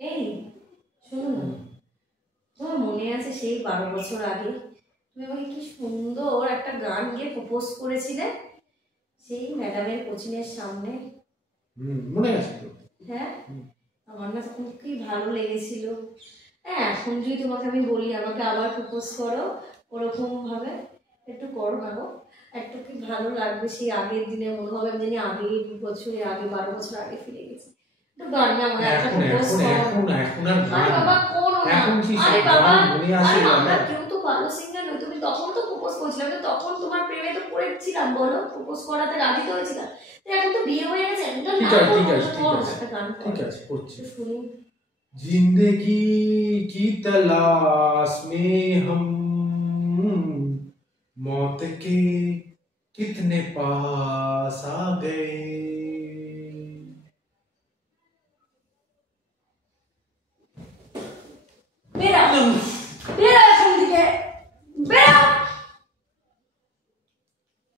এই শোনো না, তোমার মনে আছে সেই 12 বছর আগে তুমি আমাকে কি সুন্দর একটা গান গিয়ে প্রপোজ করেছিলে সেই ম্যাডামের কোচিংয়ের সামনে? মনে আছে তো? হ্যাঁ, আমার না তখন কি ভালো লেগেছিল। হ্যাঁ, এখন যদি তোমাকে আমি বলি আমাকে আবার প্রপোজ করো ওরকম ভাবে, একটু করো না গো, একটু কি ভালো লাগবে। সেই আগের দিনে মনে হবে আমি জানি আগে 2 বছর আগে 12 বছর আগে ফিরে গেছি। একটু গান না মনে একটা প্রপোজ করো। এখন আর আরে বাবা করো না। এখন কি আরে সব বাবা, গান মনে আসে? আরে আমরা কেউ তো ভালো সিঙ্গার নই, তুমি তখন তো প্রপোজ করেছিলাম, আমি তখন তোমার প্রেমে তো পড়েছিলাম, বলো প্রপোজ করাতে রাজি তো হয়েছিলাম। তো এখন তো বিয়ে হয়ে গেছে, একটা ঠিক গান আছে, করো, ঠিক আছে, ঠিক করো আছে, একটা গান করো। ঠিক আছে, করছি। শুনি। जिंदगी की तलाश में हम मौत के कितने पास आ गए,